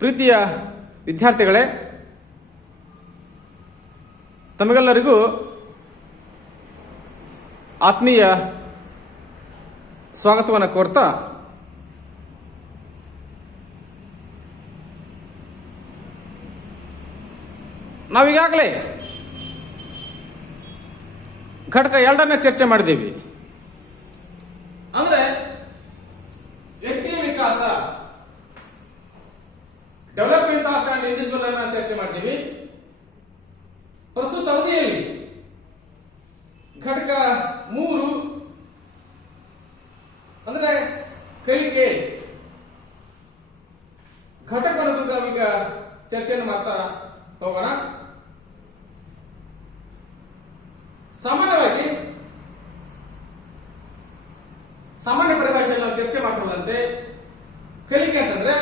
ಪ್ರೀತಿಯ ವಿದ್ಯಾರ್ಥಿಗಳೇ, ತಮಗೆಲ್ಲರಿಗೂ ಆತ್ಮೀಯ ಸ್ವಾಗತವನ್ನು ಕೋರ್ತಾ ನಾವೀಗಾಗಲೇ ಘಟಕ 2 ಚರ್ಚೆ ಮಾಡಿದ್ದೀವಿ. ಅಂದ್ರೆ ವ್ಯಕ್ತಿಯ ವಿಕಾಸ, ಡೆವಲಪ್ಮೆಂಟ್ ಆಫ್ ಆನ್ ಇಂಡಿವಿಜುವಲ್ ಅನ್ನ ಚರ್ಚೆ ಮಾಡ್ತೀವಿ. ಪ್ರಸ್ತುತ ಅವಧಿಯಲ್ಲಿ ಘಟಕ 3 ಅಂದ್ರೆ ಕಲಿಕೆ ಘಟಕವನ್ನು ಕುರಿತು ನಾವೀಗ ಚರ್ಚೆಯನ್ನು ಮಾಡ್ತಾ ಹೋಗೋಣ. ಸಾಮಾನ್ಯವಾಗಿ ಸಾಮಾನ್ಯ ಪರಿಭಾಷೆಯಲ್ಲಿ ನಾವು ಚರ್ಚೆ ಮಾಡಿಕೊಳ್ಳದಂತೆ ಕಲಿಕೆ ಅಂತಂದ್ರೆ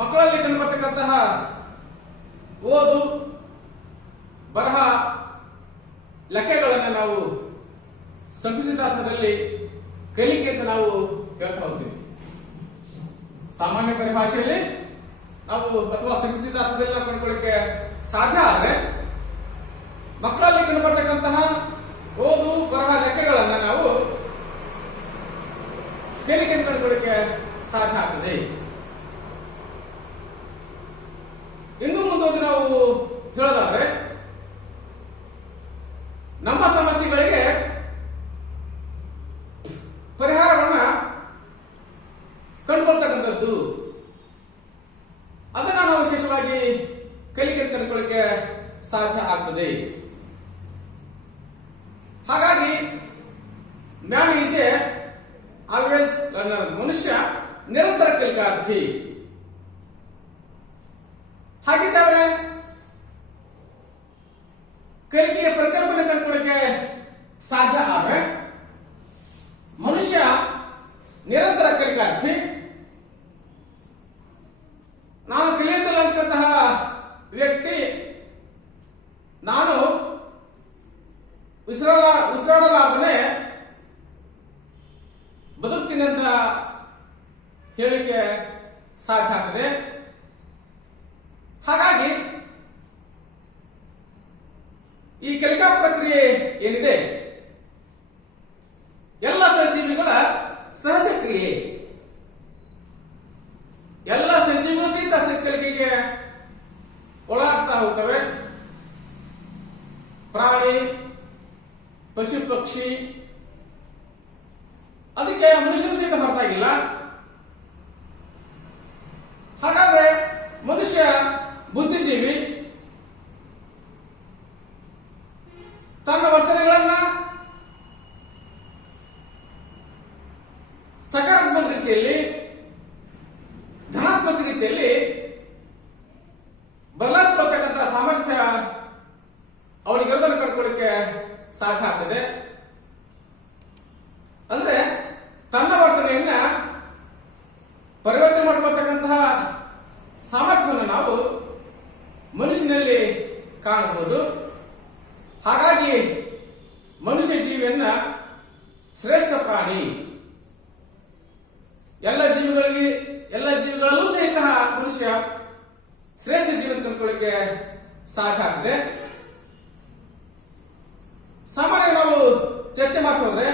ಮಕ್ಕಳಲ್ಲಿ ಕಂಡುಬರ್ತಕ್ಕಂತಹ ಓದು, ಬರಹ, ಲೆಕ್ಕಗಳನ್ನು ನಾವು ಸಂಕುಚಿತ ಅರ್ಥದಲ್ಲಿ ಕಲಿಕೆ ಅಂತ ನಾವು ಹೇಳ್ತಾ ಹೋಗ್ತೀವಿ. ಸಾಮಾನ್ಯ ಪರಿಭಾಷೆಯಲ್ಲಿ ನಾವು ಅಥವಾ ಸಂಕುಚಿತ ಅರ್ಥದಲ್ಲಿ ನಾವು ಕಂಡುಕೊಳ್ಳಕ್ಕೆ ಸಾಧ್ಯ ಆದರೆ ಮಕ್ಕಳಲ್ಲಿ ಕಂಡುಬರ್ತಕ್ಕಂತಹ ಓದು, ಬರಹ, ಲೆಕ್ಕಗಳನ್ನು ನಾವು ಕಲಿಕೆ ಕಂಡುಕೊಳ್ಳಕ್ಕೆ ಸಾಧ್ಯ ಆಗ್ತದೆ. ಇನ್ನು ಮುಂದೋದು ನಾವು ಹೇಳೋದಾದ್ರೆ ನಮ್ಮ ಸಮಸ್ಯೆಗಳಿಗೆ ಪರಿಹಾರವನ್ನ ಕಂಡುಕೊಳ್ತಕ್ಕಂಥದ್ದು, ಅದನ್ನ ನಾವು ವಿಶೇಷವಾಗಿ ಕಲಿಕೆ ಕಂಡುಕೊಳ್ಳಕ್ಕೆ ಸಾಧ್ಯ ಆಗ್ತದೆ. ಹಾಗಾಗಿ man is A always learner, ಮನುಷ್ಯ ನಿರಂತರ ಕಲಿಕಾರ್ಥಿ. ಹಾಗಿದ್ದಾದ್ರೆ ಕಲಿಕೆಯ ಪರಿಕಲ್ಪನೆ ಕಂಡುಕೊಳ್ಳಕ್ಕೆ ಸಾಧ್ಯ ಆದರೆ ಮನುಷ್ಯ ನಿರಂತರ ಕಲಿಕಾರ್ಥಿ. ನಾನು ಕಲಿಯುತ್ತಿಲ್ಲ ಅಂತಕ್ಕಂತಹ ವ್ಯಕ್ತಿ ನಾನು ಉಸಿರಾಡಲಾರ್ದೇ ಬದುಕ್ತೀನಿ ಅಂತ ಹೇಳಿಕೆ ಸಾಧ್ಯ ಆಗ್ತದೆ. ಹಾಗಾಗಿ ಈ ಕಲಿಕಾ ಪ್ರಕ್ರಿಯೆ ಏನಿದೆ ಎಲ್ಲ ಸಜೀವಿಗಳ ಸಹಜ ಕ್ರಿಯೆ. ಎಲ್ಲ ಸಜೀವಿಗಳು ಸಹಿತ ಕಲಿಕೆಗೆ ಒಳಗಾಗ್ತಾ ಹೋಗ್ತವೆ. ಪ್ರಾಣಿ, ಪಶು, ಪಕ್ಷಿ, ಅದಕ್ಕೆ ಮನುಷ್ಯರು ಸಹಿತ ಹೊರತಾಗಿಲ್ಲ. ಹಾಗಾದ್ರೆ ಮನುಷ್ಯ ಬುದ್ಧಿಜೀವಿ, ತನ್ನ ವರ್ತನೆಗಳನ್ನ ಸಕಾರಾತ್ಮಕ ರೀತಿಯಲ್ಲಿ, ಧನಾತ್ಮಕ ರೀತಿಯಲ್ಲಿ ಬದಲಾಯಿಸತಕ್ಕಂಥ ಸಾಮರ್ಥ್ಯ ಅವನಿಗೆಲ್ಲದನ್ನು ಕಂಡುಕೊಳ್ಳಕ್ಕೆ ಸಾಧ್ಯ ಆಗ್ತದೆ. ಅಂದ್ರೆ ತನ್ನ ವರ್ತನೆಯನ್ನ ಪರಿವರ್ತನೆ ಮಾಡಿಕೊಳ್ತಕ್ಕಂತಹ ಸಾಮರ್ಥ್ಯವನ್ನು ನಾವು ಮನುಷ್ಯನಲ್ಲಿ ಕಾಣಬಹುದು. ಹಾಗಾಗಿ ಮನುಷ್ಯ ಜೀವಿಯನ್ನ ಶ್ರೇಷ್ಠ ಪ್ರಾಣಿ. ಎಲ್ಲ ಜೀವಿಗಳಲ್ಲೂ ಸಹಿತ ಮನುಷ್ಯ ಶ್ರೇಷ್ಠ ಜೀವನ ಕಂಡುಕೊಳ್ಳಕ್ಕೆ ಸಾಧ್ಯ ಆಗ್ತದೆ. ಸಾಮಾನ್ಯ ನಾವು ಚರ್ಚೆ ಮಾಡ್ಕೊಂಡ್ರೆ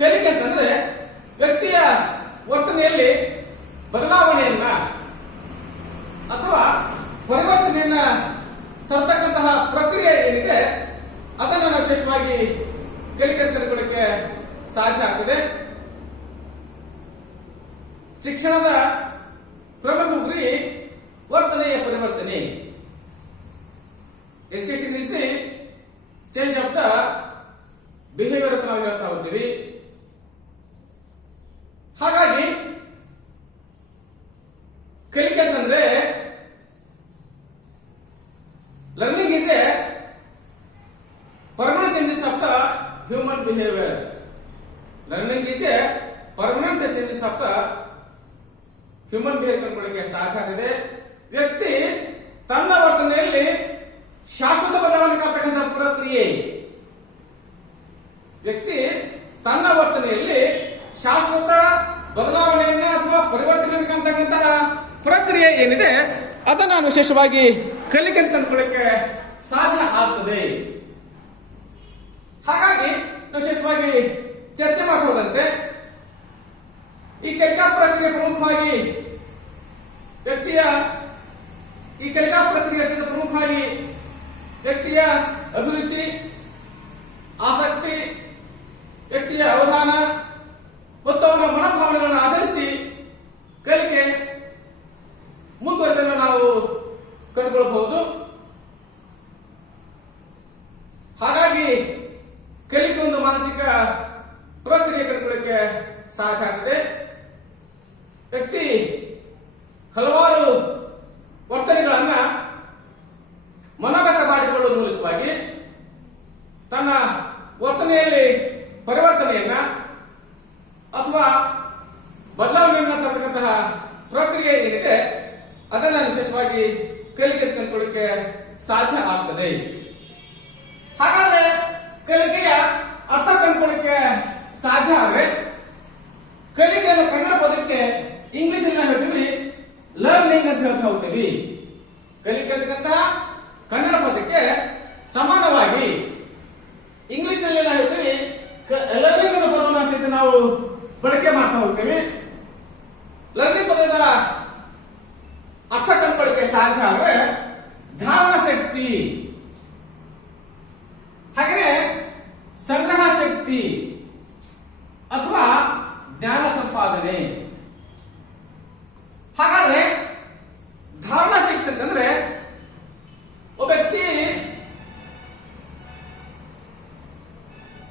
ಕಲಿಕೆ ಅಂತಂದ್ರೆ ವ್ಯಕ್ತಿಯ ವರ್ತನೆಯಲ್ಲಿ ಬದಲಾವಣೆಯನ್ನ ಅಥವಾ ಪರಿವರ್ತನೆಯನ್ನ ತರತಕ್ಕಂತಹ ಪ್ರಕ್ರಿಯೆ ಏನಿದೆ ಅದನ್ನು ನಾವು ವಿಶೇಷವಾಗಿ ಕಲಿಕೆ ಕಂಡುಕೊಳ್ಳಕ್ಕೆ ಸಾಧ್ಯ ಆಗ್ತದೆ. ಶಿಕ್ಷಣದ ಪ್ರಮುಖ ಗುರಿ ವರ್ತನೆಯ ಪರಿವರ್ತನೆ. Education is the change of the behaviour ಅಂತ ನಾವು ಹೇಳ್ತಾ ಹೋಗ್ತೀವಿ. ಹಾಗಾಗಿ ಕಲಿಕೆ ಅಂತಂದ್ರೆ learning is a permanent changes of the human behaviour. Learning is a permanent changes of the human behaviour ಕಂಡುಕೊಳ್ಳಕ್ಕೆ ಸಾಧ್ಯ ಆಗಿದೆ. ವ್ಯಕ್ತಿ ತನ್ನ ವರ್ತನೆಯಲ್ಲಿ ಶಾಶ್ವತ ಬದಲಾವಣೆ ಕಾಣತಕ್ಕಂಥ ಪ್ರಕ್ರಿಯೆ. ವ್ಯಕ್ತಿ ತನ್ನ ವರ್ತನೆಯಲ್ಲಿ ಶಾಶ್ವತ ಬದಲಾವಣೆಯನ್ನ ಅಥವಾ ಪರಿವರ್ತನೆಯನ್ನು ಕಾಣ್ತಕ್ಕಂಥ ಅಂತಕ್ಕಂತಹ ಪ್ರಕ್ರಿಯೆ ಏನಿದೆ ಅದನ್ನು ನಾನು ವಿಶೇಷವಾಗಿ ಕಲಿಕೆ ಅಂತ ಕಂಡುಕೊಳ್ಳಕ್ಕೆ ಸಾಧ್ಯ ಆಗ್ತದೆ. ಹಾಗಾಗಿ ವಿಶೇಷವಾಗಿ ಚರ್ಚೆ ಮಾಡಬಹುದಂತೆ ಈ ಕಲಿಕಾ ಪ್ರಕ್ರಿಯೆ ಪ್ರಮುಖವಾಗಿ ವ್ಯಕ್ತಿಯ ಅಭಿರುಚಿ, ಆಸಕ್ತಿ, ವ್ಯಕ್ತಿಯ ಅವಧಾನ ಮತ್ತು ಅವನ ಮನೋಭಾವನೆಗಳನ್ನು ಆಧರಿಸಿ ಕಲಿಕೆ ಮುಂದುವರೆದನ್ನು ನಾವು ಕಂಡುಕೊಳ್ಳಬಹುದು. ಹಾಗಾಗಿ ಕಲಿಕೆ ಒಂದು ಮಾನಸಿಕ ಪ್ರಕ್ರಿಯೆ ಕಂಡುಕೊಳ್ಳಕ್ಕೆ ಸಾಧ್ಯ ಆಗ್ತದೆ. ವ್ಯಕ್ತಿ ಹಲವಾರು ವರ್ತನೆಗಳನ್ನ ಮನೋಗತ ಮಾಡಿಕೊಳ್ಳುವ ಮೂಲಕವಾಗಿ ತನ್ನ ವರ್ತನೆಯಲ್ಲಿ ಪರಿವರ್ತನೆಯನ್ನ ಅಥವಾ ಬದಲಾವಣೆಯನ್ನ ತರತಕ್ಕಂತಹ ಪ್ರಕ್ರಿಯೆ ಏನಿದೆ ಅದನ್ನ ವಿಶೇಷವಾಗಿ ಕಲಿಕೆ ಕಂಡುಕೊಳ್ಳಕ್ಕೆ ಸಾಧ್ಯ ಆಗ್ತದೆ. ಹಾಗಾದ್ರೆ ಕಲಿಕೆಯ ಅರ್ಥ ಕಂಡುಕೊಳ್ಳಕ್ಕೆ ಸಾಧ್ಯ ಆದ್ರೆ ಕಲಿಕೆಯನ್ನು ಕನ್ನಡ ಪದಕ್ಕೆ ಇಂಗ್ಲಿಷ್ ಅಲ್ಲಿ ಹೇಳ್ತೀವಿ ಲರ್ನಿಂಗ್ ಅಂತ ಹೇಳ್ತಾ ಹೋಗ್ತೀವಿ. ಕಲಿಕೆ ಅಂತಕ್ಕಂತಹ ಕನ್ನಡ ಪದಕ್ಕೆ ಸಮಾನವಾಗಿ ಇಂಗ್ಲಿಷ್ ನಲ್ಲಿ ನಾವು ಹೇಳ್ತೀವಿ ಲರ್ನಿಂಗ್ ಅನ್ನೋ ಪದವನ್ನು ಸಹಿತ ನಾವು ಬಳಕೆ ಮಾಡ್ತಾ ಹೋಗ್ತೀವಿ. ಲರ್ನಿಂಗ್ ಪದದ ಅರ್ಥ ಕಂಡುಕೊಳ್ಳಕ್ಕೆ ಸಾಧ್ಯ ಆದ್ರೆ ಧಾರಣ ಶಕ್ತಿ, ಹಾಗೆಯೇ ಸಂಗ್ರಹ ಶಕ್ತಿ ಅಥವಾ ಜ್ಞಾನ ಸಂಪಾದನೆ. ಹಾಗಾದ್ರೆ ಧಾರಣ ಶಕ್ತಿ ಅಂತಂದ್ರೆ ಒಬ್ಬ ವ್ಯಕ್ತಿ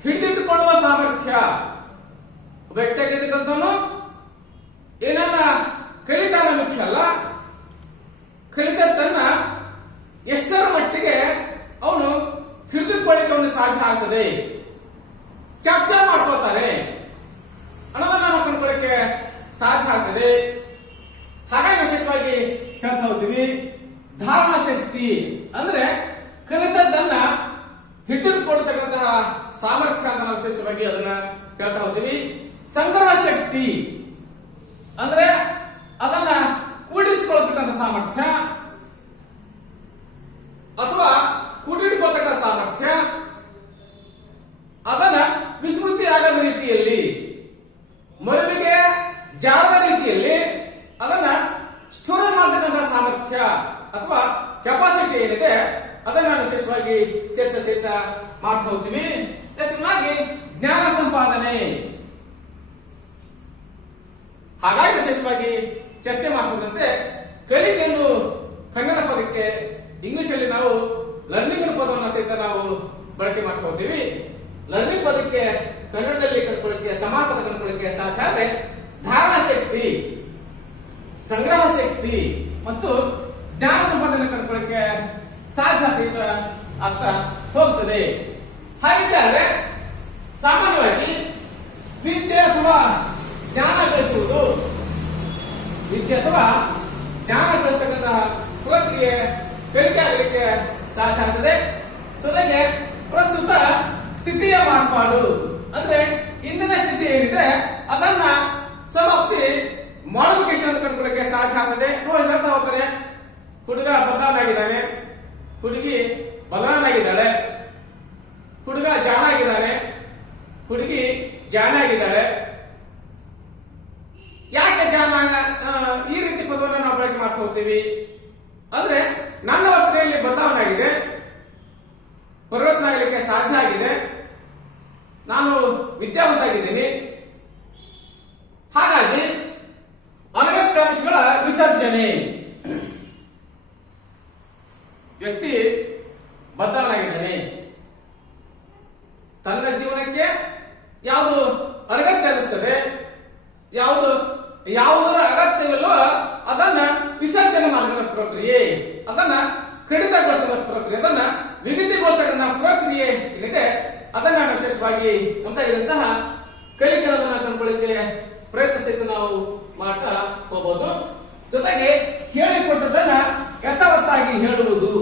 ಹಿಡಿದಿಟ್ಟುಕೊಳ್ಳುವ ಸಾಮರ್ಥ್ಯ. ಒಬ್ಬ ವ್ಯಕ್ತಿ ಆಗಿರ್ತಕ್ಕಂಥವನು ಏನನ್ನ ಕಲಿತಾನ ಮುಖ್ಯ ಅಲ್ಲ, ಕಲಿತದ್ದನ್ನ ಎಷ್ಟರ ಮಟ್ಟಿಗೆ ಅವನು ಹಿಡಿದುಕೊಳ್ಳಿಕ್ಕೆ ಅವನು ಸಾಧ್ಯ ಆಗ್ತದೆ, ಕ್ಯಾಪ್ಚರ್ ಮಾಡ್ಕೊಳ್ತಾನೆ ಅನ್ನೋದನ್ನ ನಾವು ಕಂಡುಕೊಳ್ಳಕ್ಕೆ ಸಾಧ್ಯ ಆಗ್ತದೆ. ಹಾಗಾಗಿ ವಿಶೇಷವಾಗಿ ಹೇಳ್ತಾ ಹೋಗ್ತೀವಿ ಧಾರಣ ಶಕ್ತಿ ಅಂದ್ರೆ ಕಲಿತದ್ದನ್ನ ಹಿಡಿದುಕೊಳ್ತಕ್ಕಂತಹ ಸಾಮರ್ಥ್ಯ ಅಂತ ನಾವು ವಿಶೇಷವಾಗಿ ಅದನ್ನ ಹೇಳ್ತಾ ಹೋಗ್ತೀವಿ. ಸಂಗ್ರಹ ಶಕ್ತಿ ಅಂದ್ರೆ ಅದನ್ನ ಕೂಡಿಸಿಕೊಳ್ತಕ್ಕಂಥ ಸಾಮರ್ಥ್ಯ ಅಥವಾ ಕೂಡಿಟ್ಕೊಳ್ತಕ್ಕ ಸಾಮರ್ಥ್ಯ, ಅದನ್ನ ವಿಸ್ಮೃತಿ ಆಗದ ರೀತಿಯಲ್ಲಿ, ಮರಳಿಗೆ ಜಾರದ ರೀತಿಯಲ್ಲಿ ಅದನ್ನ ಸ್ಟೋರೇಜ್ ಮಾಡತಕ್ಕಂಥ ಸಾಮರ್ಥ್ಯ ಅಥವಾ ಕೆಪಾಸಿಟಿ ಏನಿದೆ ಅದನ್ನ ವಿಶೇಷವಾಗಿ ಚರ್ಚೆ ಸಹಿತ ಮಾಡ್ತಾ ಹೋಗ್ತೀವಿ. ನೆಕ್ಸ್ಟ್ನಾಗಿ ಜ್ಞಾನ ಸಂಪಾದನೆ. ಹಾಗಾಗಿ ವಿಶೇಷವಾಗಿ ಚರ್ಚೆ ಮಾಡುವುದಂತೆ ಕಲಿಕೆಯನ್ನು ಕನ್ನಡ ಪದಕ್ಕೆ ಇಂಗ್ಲಿಷ್ ಅಲ್ಲಿ ನಾವು ಲರ್ನಿಂಗ್ ಪದವನ್ನು ಸಹಿತ ನಾವು ಬಳಕೆ ಮಾಡ್ತಾ ಹೋಗ್ತೀವಿ. ಲರ್ನಿಂಗ್ ಪದಕ್ಕೆ ಕನ್ನಡದಲ್ಲಿ ಕಂಡುಕೊಳ್ಳಕ್ಕೆ ಸಮಾನ ಪದ ಕಂಡುಕೊಳ್ಳಕ್ಕೆ ಸಾಧ್ಯ ಆದ್ರೆ ಧಾರಣ ಶಕ್ತಿ, ಸಂಗ್ರಹ ಶಕ್ತಿ ಮತ್ತು ಜ್ಞಾನ ಸಂಪಾದನೆ ಕಂಡುಕೊಳ್ಳಕ್ಕೆ ಸಾಧ್ಯ ಸಹಿತ ಆಗ್ತಾ ಹೋಗ್ತದೆ. ಹಾಗಿದ್ದರೆ ಸಾಮಾನ್ಯವಾಗಿ ವಿದ್ಯೆ ಅಥವಾ ಜ್ಞಾನ ಗಳಿಸುವುದು, ವಿದ್ಯೆ ಅಥವಾ ಜ್ಞಾನ ಗಳಿಸ್ತಕ್ಕಂತಹ ಪ್ರಕ್ರಿಯೆ ಕಲಿಕೆ ಆಗಲಿಕ್ಕೆ ಸಾಧ್ಯ ಆಗ್ತದೆ. ಜೊತೆಗೆ ಪ್ರಸ್ತುತ ಸ್ಥಿತಿಯ ಮಾರ್ಪಾಡು ಅಂದ್ರೆ ಇಂದಿನ ಸ್ಥಿತಿ ಏನಿದೆ ಅದನ್ನ ಸಮಾಪ್ತಿ ಮಾಡಿಫಿಕೇಶನ್ ಅಂತ ಕಂಡುಕೊಳ್ಳಕ್ಕೆ ಸಾಧ್ಯ ಆಗ್ತದೆ. ನೋಡಿ ಹೇಳ್ತಾ ಹೋಗ್ತಾರೆ, ಹುಡುಗ ಬದಲಾವಣೆಯಾಗಿದ್ದಾನೆ, ಹುಡುಗಿ ಬದಲಾವಣೆಯಾಗಿದ್ದಾಳೆ, ಹುಡುಗ ಜಾಣ ಆಗಿದ್ದಾನೆ, ಹುಡುಗಿ ಜಾಣ ಆಗಿದ್ದಾಳೆ. ಯಾಕೆ ಜಾಣ ಈ ರೀತಿ ಪದವನ್ನು ನಾವು ಬಳಕೆ ಮಾಡ್ತಾ ಹೋಗ್ತೀವಿ ಅಂದ್ರೆ ನನ್ನ ವರ್ತನೆಯಲ್ಲಿ ಬದಲಾವಣೆ ಆಗಿದೆ, ಪರಿವರ್ತನೆ ಆಗಲಿಕ್ಕೆ ಸಾಧ್ಯ ಆಗಿದೆ, ನಾನು ವಿದ್ಯಾವಂತ ಆಗಿದ್ದೀನಿ. ಹಾಗಾಗಿ ಅನಗತ್ಯ ಅಂಶಗಳ ವಿಸರ್ಜನೆ. ವ್ಯಕ್ತಿ ಬದಲಾವಣೆಯಾಗಿದ್ದಾನೆ, ತನ್ನ ಜೀವನಕ್ಕೆ ಯಾವುದು ಅನಗತ್ಯ ಅನಿಸ್ತದೆ, ಯಾವುದರ ಅಗತ್ಯವಿಲ್ಲೋ ಅದನ್ನ ವಿಸರ್ಜನೆ ಮಾಡತಕ್ಕಂಥ ಪ್ರಕ್ರಿಯೆ, ಅದನ್ನ ಕಡಿತಗೊಳಿಸತಕ್ಕಂಥ ಪ್ರಕ್ರಿಯೆ, ಅದನ್ನ ವಿಘಟಿತಗೊಳಿಸತಕ್ಕಂಥ ಪ್ರಕ್ರಿಯೆ ಏನಿದೆ ಅದನ್ನ ವಿಶೇಷವಾಗಿ ಉಂಟಾಗಿರುವಂತಹ ಕಲಿಕೆಯನ್ನು ಕಂಡುಕೊಳ್ಳಿಕ್ಕೆ ಪ್ರಯತ್ನ ಸಹಿತ ನಾವು ಮಾಡ್ತಾ ಹೋಗಬಹುದು. ಜೊತೆಗೆ ಹೇಳಿಕೊಟ್ಟದನ್ನ ಯಥಾವತ್ತಾಗಿ ಹೇಳುವುದು.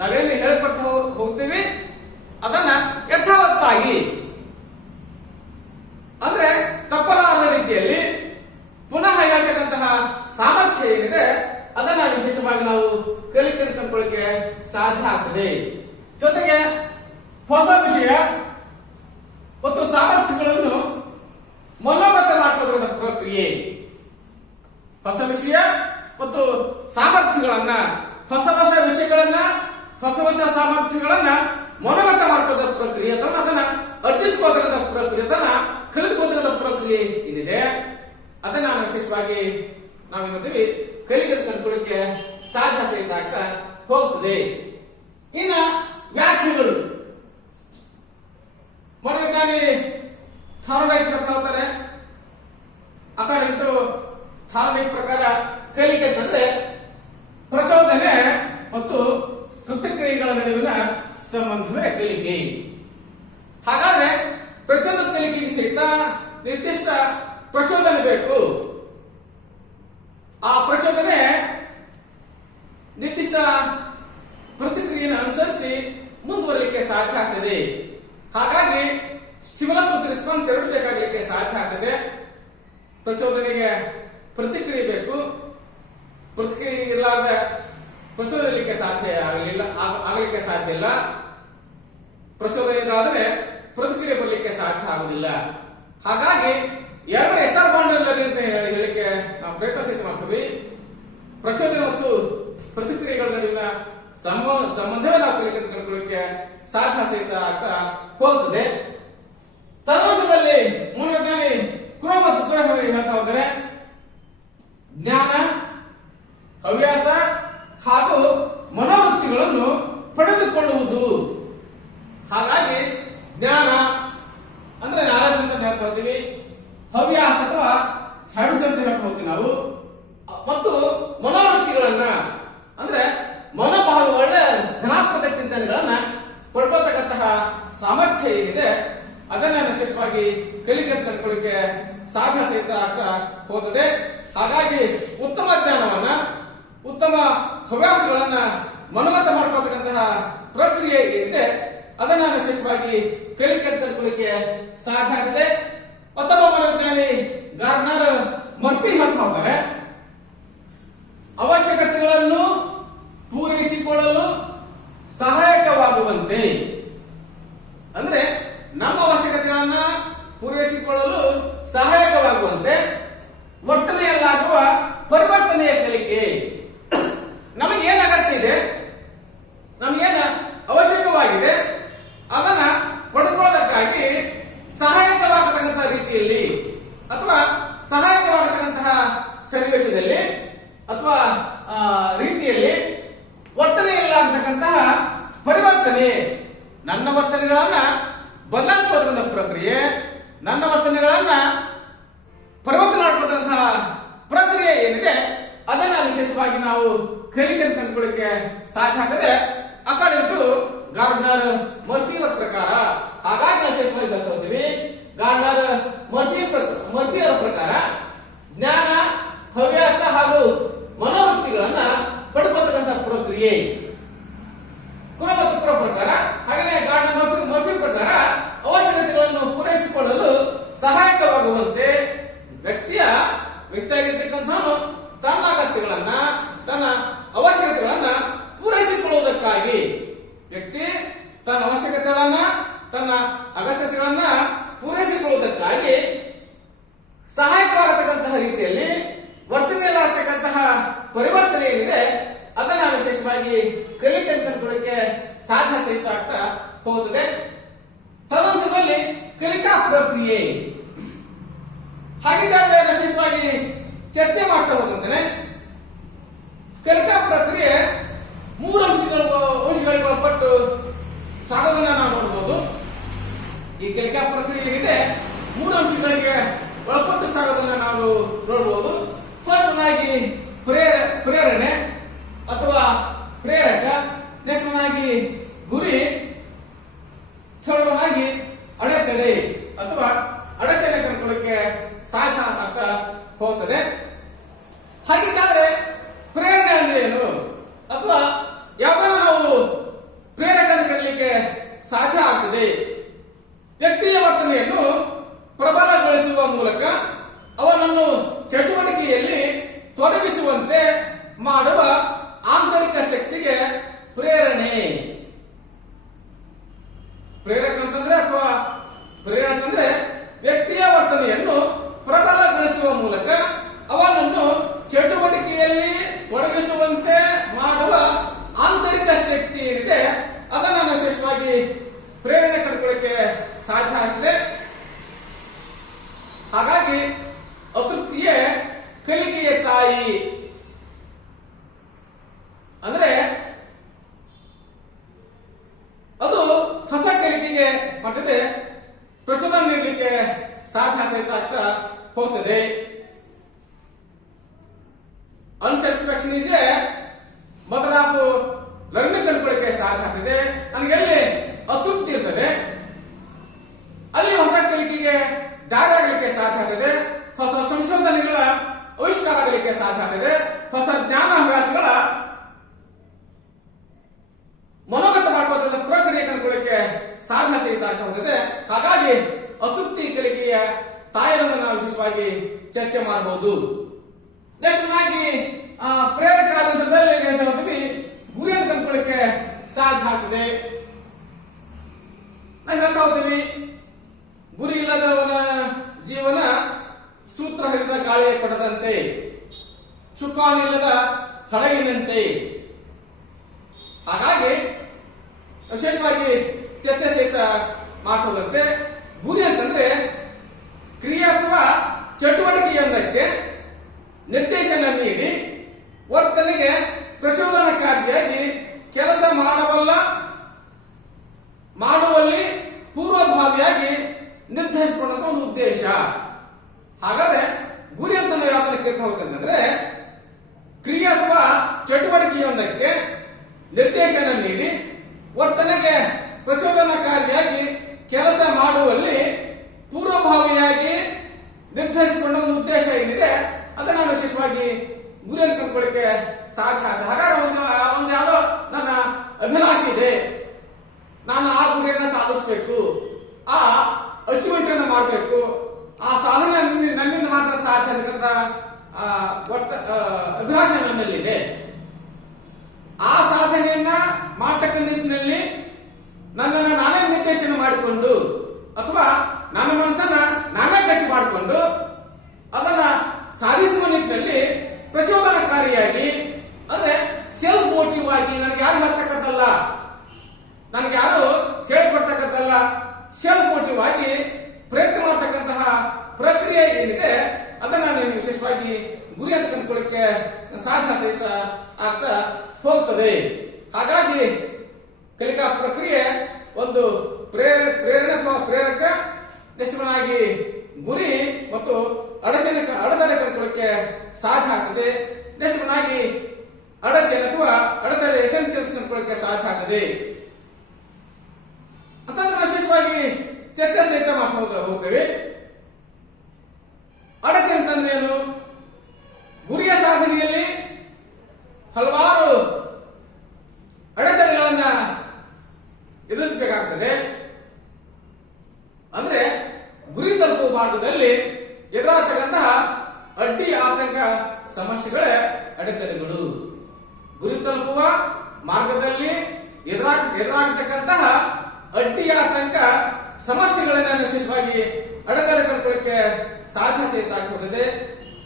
ನಾವೆಲ್ಲಿ ಹೇಳಿಕೊಟ್ಟು ಹೋಗ್ತೀವಿ ಅದನ್ನ ಯಥಾವತ್ತಾಗಿ ಅಂದ್ರೆ ತಪ್ಪಲಾರದ ರೀತಿಯಲ್ಲಿ ಪುನಃ ಹೇಳ್ತಕ್ಕಂತಹ ಸಾಮರ್ಥ್ಯ ಏನಿದೆ ಅದನ್ನ ವಿಶೇಷವಾಗಿ ನಾವು ಕಲಿಕೆ ಕಂಡುಕೊಳ್ಳಿಕ್ಕೆ ಸಾಧ್ಯ ಆಗ್ತದೆ. ಜೊತೆಗೆ ಹೊಸ ವಿಷಯ ಮತ್ತು ಸಾಮರ್ಥ್ಯಗಳನ್ನು ಮನೋಗತ ಮಾಡಿಕೊಳ್ಳುವ ಪ್ರಕ್ರಿಯೆ, ಹೊಸ ವಿಷಯ ಮತ್ತು ಸಾಮರ್ಥ್ಯಗಳನ್ನ, ಹೊಸ ಹೊಸ ವಿಷಯಗಳನ್ನ, ಹೊಸ ಹೊಸ ಸಾಮರ್ಥ್ಯಗಳನ್ನ ಮನೋಗತ ಮಾಡ್ಕೊಳ್ಳುವ ಪ್ರಕ್ರಿಯೆ ಅಥವಾ ಅದನ್ನ ಅರ್ಜಿಸಿಕೊಳ್ಳತಕ್ಕಂಥ ಪ್ರಕ್ರಿಯೆ, ಅದನ್ನ ಕಲಿತುಕೊಳ್ಳತಕ್ಕಂಥ ಪ್ರಕ್ರಿಯೆ ಏನಿದೆ ಅದನ್ನ ವಿಶೇಷವಾಗಿ ನಾವೇನಂತೀವಿ ಕಲಿಕೆ ಕಂಡುಕೊಳ್ಳಿಕ್ಕೆ ಸಾಧ್ಯ ಸಹಿತ ಆಗ್ತಾ ಹೋಗ್ತದೆ. ಇನ್ನ ವ್ಯಾಖ್ಯೆಗಳು, ಮನೋವಿಜ್ಞಾನಿ ಥಾರ್ಡೈಕ್ ಹೇಳ್ತಾರೆ, ಅಕಾರ್ಡಿಂಗ್ ಟು ಥಾರ್ಡೈಕ್ ಪ್ರಕಾರ ಕಲಿಕೆ ಅಂತಂದ್ರೆ ಪ್ರಚೋದನೆ ಮತ್ತು ಪ್ರತಿಕ್ರಿಯೆಗಳ ನಡುವಿನ ಸಂಬಂಧವೇ ಕಲಿಕೆ. ಹಾಗಾದ್ರೆ ಪ್ರತಿಯೊಂದು ಕಲಿಕೆಗೆ ಸಹಿತ ನಿರ್ದಿಷ್ಟ ಪ್ರಚೋದನೆ ಬೇಕು. ಆ ಪ್ರಚೋದನೆ ನಿರ್ದಿಷ್ಟ ಪ್ರತಿಕ್ರಿಯೆಯನ್ನು ಅನುಸರಿಸಿ ಮುಂದುವರಲಿಕ್ಕೆ ಸಾಧ್ಯ ಆಗ್ತದೆ. ಹಾಗಾಗಿ ಸ್ಟಿಮ್ಯುಲಸ್ ಮತ್ತು ರೆಸ್ಪಾನ್ಸ್ ಎರಡು ಬೇಕಾಗಲಿಕ್ಕೆ ಸಾಧ್ಯ ಆಗ್ತದೆ. ಪ್ರಚೋದನೆಗೆ ಪ್ರತಿಕ್ರಿಯೆ ಬೇಕು, ಪ್ರತಿಕ್ರಿಯೆ ಇರಲಾರ್ದ ಪ್ರಚೋದನೆಗೆ ಆಗಲಿಕ್ಕೆ ಸಾಧ್ಯ ಇಲ್ಲ. ಪ್ರಚೋದನೆ ಇರಾದರೆ ಪ್ರತಿಕ್ರಿಯೆ ಬರಲಿಕ್ಕೆ ಸಾಧ್ಯ ಆಗುವುದಿಲ್ಲ. ಹಾಗಾಗಿ ಎರಡು ಎಸ್ಆರ್ ಬಾಂಡ್ ಅಂತ ಹೇಳಿಕ್ಕೆ ನಾವು ಪ್ರಯತ್ನ ಸಹಿತ ಮಾಡ್ತೀವಿ. ಪ್ರಚೋದನೆ ಮತ್ತು ಪ್ರತಿಕ್ರಿಯೆಗಳ ನಡುವಿನ ಸಂಬಂಧವೇ ನಾವು ಕಲಿಕೆ ಕಂಡುಕೊಳ್ಳಿಕ್ಕೆ ಸಾಧ್ಯ ಸಹಿತ ಆಗ್ತಾ ಹೋಗ್ತದೆ. ತದನಂತರದಲ್ಲಿ ಮನೋವಿಜ್ಞಾನಿ ಕ್ರೋ ಮತ್ತು ಕ್ರೋ ಹೇಳ್ತಾ ಹೋದರೆ ಜ್ಞಾನ, ಹವ್ಯಾಸ ಹಾಗೂ ಮನೋವೃತ್ತಿಗಳನ್ನು ಪಡೆದುಕೊಳ್ಳುವುದು. ಹಾಗಾಗಿ ಜ್ಞಾನ ಅಂದ್ರೆ ನಾಲೆಜ್ ಅಂತ ಹೇಳ್ತಾ ಹೋಗ್ತೀವಿ, ಹವ್ಯಾಸ ಅಥವಾ ಹ್ಯಾಬಿಟ್ಸ್ ಅಂತ ಹೇಳ್ತಾ ಹೋಗ್ತೀವಿ ನಾವು, ಮತ್ತು ಮನೋವೃತ್ತಿಗಳನ್ನ ಅಂದ್ರೆ ಮನೋಭಾವಗಳ ಧನಾತ್ಮಕ ಚಿಂತನೆಗಳನ್ನ ಪಡ್ಕೊಳ್ತಕ್ಕಂತಹ ಸಾಮರ್ಥ್ಯ ಏನಿದೆ ಅದನ್ನ ವಿಶೇಷವಾಗಿ ಕಲಿಕೆ ಕಂಡುಕೊಳ್ಳಿಕ್ಕೆ ಸಾಧ್ಯ ಸಹಿತ ಆಗ್ತಾ ಹೋಗ್ತದೆ. ಹಾಗಾಗಿ ಉತ್ತಮ ಜ್ಞಾನವನ್ನ, ಉತ್ತಮ ಹವ್ಯಾಸಗಳನ್ನ ಮನೋಗತ ಮಾಡ್ಕೊಳ್ತಕ್ಕಂತಹ ಪ್ರಕ್ರಿಯೆ ಏನಿದೆ ಅದನ್ನ ವಿಶೇಷವಾಗಿ ಕಲಿಕೆ ಕಂಡುಕೊಳ್ಳಿಕ್ಕೆ ಸಾಧ್ಯ ಆಗಿದೆ. ಮತ್ತೊಬ್ಬ ಮನೋವಿಜ್ಞಾನಿ ಗಾರ್ಡ್ನರ್ ಮರ್ಫಿ ಹೇಳ್ತಾ ಹೋದರೆ ಅವಶ್ಯಕತೆಗಳನ್ನು ಪೂರೈಸಿಕೊಳ್ಳಲು ಸಹಾಯಕವಾಗುವಂತೆ, ಅಂದ್ರೆ ನಮ್ಮ ಅವಶ್ಯಕತೆಗಳನ್ನ ಪೂರೈಸಿಕೊಳ್ಳಲು ಸಹಾಯಕವಾಗುವಂತೆ ವರ್ತನೆಯಲ್ಲಾಗುವ ಪರಿವರ್ತನೆಯ ಕಲಿಕೆ. ನಮಗೇನು ಅಗತ್ಯ ಇದೆ, ನಮಗೇನ ಅವಶ್ಯಕವಾಗಿದೆ ಅದನ್ನ ಪಡ್ಕೊಳ್ಳೋದಕ್ಕಾಗಿ ಸಹಾಯಕವಾಗತಕ್ಕಂತಹ ರೀತಿಯಲ್ಲಿ ಅಥವಾ ಸಹಾಯಕವಾಗತಕ್ಕಂತಹ ಸನ್ನಿವೇಶದಲ್ಲಿ ಅಥವಾ ರೀತಿಯಲ್ಲಿ ವರ್ತನೆಯಲ್ಲಾಗತಕ್ಕಂತಹ ಪರಿವರ್ತನೆ, ನನ್ನ ವರ್ತನೆಗಳನ್ನ ಬದಲಾಯಿಸುವಂತಹ ಪ್ರಕ್ರಿಯೆ, ನನ್ನ ವರ್ತನೆಗಳನ್ನ ಪರಿವರ್ತನೆ ಮಾಡ್ಕೊಳ್ತಕ್ಕಂತಹ ಪ್ರಕ್ರಿಯೆ ಏನಿದೆ ಅದನ್ನ ವಿಶೇಷವಾಗಿ ನಾವು ಕಲಿಕೆ ಕಂಡುಕೊಳ್ಳಿಕ್ಕೆ ಸಾಧ್ಯ ಆಗ್ತದೆ ಅಕಾರ್ಡಿಂಗ್ ಟು ಗಾರ್ಡ್ನರ್ ಮರ್ಫಿ ಅವರ ಪ್ರಕಾರ. ಹಾಗಾಗಿ ವಿಶೇಷವಾಗಿ ಹೇಳ್ತಾ ಹೋಗ್ತೀವಿ, ಗಾರ್ಡ್ನರ್ ಮರ್ಫಿ ಅವರ ಪ್ರಕಾರ ಜ್ಞಾನ, ಹವ್ಯಾಸ ಹಾಗೂ ಮನೋವೃತ್ತಿಗಳನ್ನ ಪಡ್ಕೊಳ್ತಕ್ಕಂತಹ ಪ್ರಕ್ರಿಯೆ ಕುರ ಮತ್ತು ಕುರ ಪ್ರಕಾರ. ಹಾಗೆಯೇ ಗಾರ್ಡ್ನರ್ ಮರ್ಫಿ ಪ್ರಕಾರ ಅವಶ್ಯಕತೆಗಳನ್ನು ಪೂರೈಸಿಕೊಳ್ಳಲು ಸಹಾಯಕವಾಗುವಂತೆ ವ್ಯಕ್ತಿಯಾಗಿರ್ತಕ್ಕಂಥವನು ತನ್ನ ಅಗತ್ಯಗಳನ್ನ, ತನ್ನ ಅವಶ್ಯಕತೆಗಳನ್ನ ಪೂರೈಸಿಕೊಳ್ಳುವುದಕ್ಕಾಗಿ, ವ್ಯಕ್ತಿ ತನ್ನ ಅವಶ್ಯಕತೆಗಳನ್ನ, ತನ್ನ ಅಗತ್ಯತೆಗಳನ್ನ ಪೂರೈಸಿಕೊಳ್ಳುವುದಕ್ಕಾಗಿ ಸಹಾಯಕವಾಗತಕ್ಕಂತಹ ರೀತಿಯಲ್ಲಿ ವರ್ತನೆಯಲ್ಲಾಗತಕ್ಕಂತಹ ಪರಿವರ್ತನೆ ಏನಿದೆ ಅದನ್ನ ವಿಶೇಷವಾಗಿ ಕಲಿಕೆ ಕಂಡುಕೊಳ್ಳಿಕ್ಕೆ ಸಾಧ್ಯ ಸಹಿತ ಆಗ್ತಾ ಹೋಗುತ್ತದೆ. ತದನಂತರದಲ್ಲಿ ಕಲಿಕಾ ಪ್ರಕ್ರಿಯೆ. ಹಾಗಿದ್ದಾಗ ವಿಶೇಷವಾಗಿ ಚರ್ಚೆ ಮಾಡ್ತಾ ಹೋದಂತೆ ಕಲಿಕಾ ಪ್ರಕ್ರಿಯೆ ಮೂರು ಅಂಶಗಳಿಗೆ ಒಳಪಟ್ಟು ಸಾಗೋದನ್ನ ನಾವು ನೋಡಬಹುದು. ಈ ಕಲಿಕಾ ಪ್ರಕ್ರಿಯೆ ಏನಿದೆ ಮೂರು ಅಂಶಗಳಿಗೆ ಒಳಪಟ್ಟು ಸಾಗೋದನ್ನ ನಾವು ನೋಡಬಹುದು. ಫಸ್ಟ್ ಆಗಿ ಪ್ರೇರಣೆ ಅಥವಾ ಪ್ರೇರಕ, ನೆಕ್ಸ್ಟ್ ಆಗಿ ಗುರಿ, ಥರ್ಡ್ ಆಗಿ ಅಡೆತಡೆ ಅಥವಾ ಅಡಚಣೆ ಕಂಡುಕೊಳ್ಳಿಕ್ಕೆ ಸಾಧ್ಯ ಆಗ್ತಾ ಹೋಗ್ತದೆ. ಹಾಗಿದ್ದರೆ ಪ್ರೇರಣೆ ಅಂದ್ರೆ ಏನು ಅಥವಾ ಯಾವಾಗ ನಾವು ಪ್ರೇರಕ ಕಂಡಲಿಕ್ಕೆ ಸಾಧ್ಯ ಆಗ್ತದೆ? ವ್ಯಕ್ತಿಯ ವರ್ತನೆಯನ್ನು ಪ್ರಬಲಗೊಳಿಸುವ ಮೂಲಕ ಅವನನ್ನು ಚಟುವಟಿಕೆಯಲ್ಲಿ ತೊಡಗಿಸುವಂತೆ ಮಾಡುವ ಆಂತರಿಕ ಶಕ್ತಿಗೆ ಪ್ರೇರಣೆ. ಪ್ರೇರಕ ಅಂತಂದ್ರೆ ಅಥವಾ ಪ್ರೇರಕ ಅಂದ್ರೆ ವ್ಯಕ್ತಿಯ ವರ್ತನೆಯನ್ನು ಪ್ರಬಲಗೊಳಿಸುವ ಮೂಲಕ ಅವನನ್ನು ಚಟುವಟಿಕೆಯಲ್ಲಿ ತೊಡಗಿಸುವಂತೆ ಮಾಡುವ ಆಂತರಿಕ ಶಕ್ತಿ ಏನಿದೆ ಅದನ್ನು ವಿಶೇಷವಾಗಿ ಪ್ರೇರಣೆ ಕಂಡುಕೊಳ್ಳಕ್ಕೆ ಸಾಧ್ಯ ಆಗಿದೆ. ಹಾಗಾಗಿ ಅತೃಪ್ತಿಯೇ ಕಲಿಕೆಯ ತಾಯಿ. ಅಂದ್ರೆ ಅದು ಹೊಸ ಕಲಿಕೆಗೆ ಮಟ್ಟಿದೆ ಪ್ರಚೋದನೆ ನೀಡಲಿಕ್ಕೆ ಸಾಧ್ಯ ಸಹಿತ ಆಗ್ತಾ ಹೋಗ್ತದೆ. Unsatisfaction is a mother of learning ಕಂಡುಕೊಳ್ಳಕ್ಕೆ ಸಾಧ್ಯ ಆಗ್ತದೆ. ನನಗೆಲ್ಲಿ ಅತೃಪ್ತಿ ಇರ್ತದೆ ಅಲ್ಲಿ ಹೊಸ ಕಲಿಕೆಗೆ ದಾರಿ ಆಗಲಿಕ್ಕೆ ಸಾಧ್ಯ ಆಗ್ತದೆ. ಹೊಸ ಸಂಶೋಧನೆಗಳ ಆವಿಷ್ಕಾರ ಆಗಲಿಕ್ಕೆ ಸಾಧ್ಯ ಆಗ್ತದೆ. ಹೊಸ ಜ್ಞಾನಾಭ್ಯಾಸಗಳ ಮನೋಗತ ಮಾಡುವುದರ ಪ್ರಕ್ರಿಯೆ ಕಂಡುಕೊಳ್ಳಕ್ಕೆ ಸಾಧ್ಯ ಸಹಿತ ಆಗ್ತಾ ಹೋಗ್ತದೆ. ಹಾಗಾಗಿ ಅತೃಪ್ತಿ ಕಲಿಕೆಯ ತಾಯಿಯನ್ನು ನಾವು ವಿಶೇಷವಾಗಿ ಚರ್ಚೆ ಮಾಡಬಹುದು. ನೆಕ್ಸ್ಟ್ನಾಗಿ ಪ್ರೇರಕ ಆದಂತದಲ್ಲಿ ಗುರಿಯನ್ನು ಕಂಡುಕೊಳ್ಳಕ್ಕೆ ಸಾಧ್ಯ ಆಗ್ತದೆ. ನಾವು ಹೇಳ್ತಾ ಹೋಗ್ತೀವಿ, ಗುರಿ ಇಲ್ಲದವನ ಜೀವನ ಸೂತ್ರ ಹಿಡಿದ ಗಾಳಿಯ ಪಡೆದಂತೆ, ಚುಕ್ಕಾನಿಲ್ಲದ ಹಡಗಿನಂತೆ. ಹಾಗಾಗಿ ವಿಶೇಷವಾಗಿ ಚರ್ಚೆ ಸಹಿತ ಮಾಡುವುದಂತೆ ಗುರಿ ಅಂತಂದ್ರೆ ಕ್ರಿಯೆ ಅಥವಾ ಚಟುವಟಿಕೆಯೊಂದಕ್ಕೆ ನಿರ್ದೇಶನ ನೀಡಿ ವರ್ತನೆಗೆ ಪ್ರಚೋದನಕಾರಿಯಾಗಿ ಕೆಲಸ ಮಾಡುವಲ್ಲಿ ಪೂರ್ವಭಾವಿಯಾಗಿ ನಿರ್ಧರಿಸಿಕೊಂಡಂತ ಒಂದು ಉದ್ದೇಶ. ಹಾಗಾದ್ರೆ ಗುರಿ ಅಂತ ನಾವು ಯಾವ್ದನ್ನ ಕೇಳ್ತಾ ಹೋಗ್ತಂದ್ರೆ ಕ್ರಿಯೆ ಅಥವಾ ಚಟುವಟಿಕೆಯೊಂದಕ್ಕೆ ನಿರ್ದೇಶನ ನೀಡಿ ವರ್ತನೆಗೆ ಪ್ರಚೋದನಕಾರಿಯಾಗಿ ಕೆಲಸ ಮಾಡುವಲ್ಲಿ ಪೂರ್ವಭಾವಿಯಾಗಿ ನಿರ್ಧರಿಸಿಕೊಂಡ ಒಂದು ಉದ್ದೇಶ ಏನಿದೆ ಅದನ್ನ ನಾನು ವಿಶೇಷವಾಗಿ ಗುರಿ ಅಂತ ಕಂಡುಕೊಳ್ಳಕ್ಕೆ ಸಾಧ್ಯ ಆಗ. ಹಾಗಾದ್ರೆ ಒಂದು ಯಾವುದೋ ನನ್ನ ಅಭಿಲಾಷೆ ಇದೆ, ನಾನು ಆ ಗುರಿಯನ್ನ ಸಾಧಿಸಬೇಕು, ಆ ಅಚೀವ್ಮೆಂಟ್ ಅನ್ನು ಮಾಡಬೇಕು, ಆ ಸಾಧನೆ ನನ್ನಿಂದ ಮಾತ್ರ ಸಾಧ್ಯ ಅಂತಕ್ಕಂಥ ಅಭಿಲಾಷೆ ನನ್ನಲ್ಲಿದೆ. ಆ ಸಾಧನೆಯನ್ನ ಮಾಡತಕ್ಕಂಥ ನಿಟ್ಟಿನಲ್ಲಿ ನನ್ನನ್ನು ನಾನೇ ನಿರ್ದೇಶನ ಮಾಡಿಕೊಂಡು ಅಥವಾ ನನ್ನ ಮನಸ್ಸನ್ನ ನಾನೇ ಗಟ್ಟಿ ಮಾಡಿಕೊಂಡು ಅದನ್ನ ಸಾಧಿಸುವ ನಿಟ್ಟಿನಲ್ಲಿ ಪ್ರಚೋದನಕಾರಿಯಾಗಿ ಅಂದ್ರೆ ಸೆಲ್ಫ್ ಮೋಟಿವ್ ಆಗಿ ನನಗೆ ಯಾರು ಮಾಡ್ತಕ್ಕಂಥಲ್ಲ, ನನಗೆ ಯಾರು ಹೇಳಿಕೊಡ್ತಕ್ಕಂಥಲ್ಲ, ಸೆಲ್ಫ್ ಮೋಟಿವ್ ಆಗಿ ಪ್ರಯತ್ನ ಮಾಡ್ತಕ್ಕಂತಹ ಪ್ರಕ್ರಿಯೆ ಏನಿದೆ ಅದನ್ನ ನಾನು ವಿಶೇಷವಾಗಿ ಗುರಿ ಅಂತ ಕಂಡುಕೊಳ್ಳಕ್ಕೆ ಸಾಧ್ಯ ಸಹಿತ ಆಗ್ತಾ ಹೋಗ್ತದೆ. ಹಾಗಾಗಿ ಕಲಿಕಾ ಪ್ರಕ್ರಿಯೆ ಒಂದು ಪ್ರೇರಣೆ ಅಥವಾ ಪ್ರೇರಕ, ನಿಶ್ಚಿತವಾಗಿ ಗುರಿ ಮತ್ತು ಅಡಚಣೆ ಕಂಡುಕೊಳ್ಳಕ್ಕೆ ಸಾಧ್ಯ ಆಗ್ತದೆ. ನಿಶ್ಚಿತವಾಗಿ ಅಡಚಣೆ ಅಥವಾ ಅಡೆತಡೆ ಎಸೆನ್ಸಿಯಲ್ಸ್ ಕಂಡುಕೊಳ್ಳಕ್ಕೆ ಸಾಧ್ಯ ಆಗ್ತದೆ ಅಂತಂದ್ರೆ ವಿಶೇಷವಾಗಿ ಚರ್ಚೆ ಸಹಿತ ಮಾಡ್ತಾ ಹೋಗ್ತೇವೆ. ಅಡಚಣೆ ಅಂತಂದ್ರೆ ಏನು? ಗುರಿಯ ಸಾಧನೆಯಲ್ಲಿ ಹಲವಾರು ಅಡೆತಡೆಗಳನ್ನ ಎದುರಿಸಬೇಕಾಗ್ತದೆ. ಅಂದ್ರೆ ಗುರಿ ತಲುಪುವ ಮಾರ್ಗದಲ್ಲಿ ಎದುರಾಗತಕ್ಕಂತಹ ಅಡ್ಡಿ ಆತಂಕ ಸಮಸ್ಯೆಗಳೇ ಅಡೆತಡೆಗಳು. ಗುರಿ ತಲುಪುವ ಮಾರ್ಗದಲ್ಲಿ ಎದುರಾಗತಕ್ಕಂತಹ ಅಡ್ಡಿ ಆತಂಕ ಸಮಸ್ಯೆಗಳನ್ನ ವಿಶೇಷವಾಗಿ ಅಡೆತಡೆ ಕಂಡುಕೊಳ್ಳಕ್ಕೆ ಸಾಧ್ಯ ಸಹಿತ ಆಗ್ತದೆ.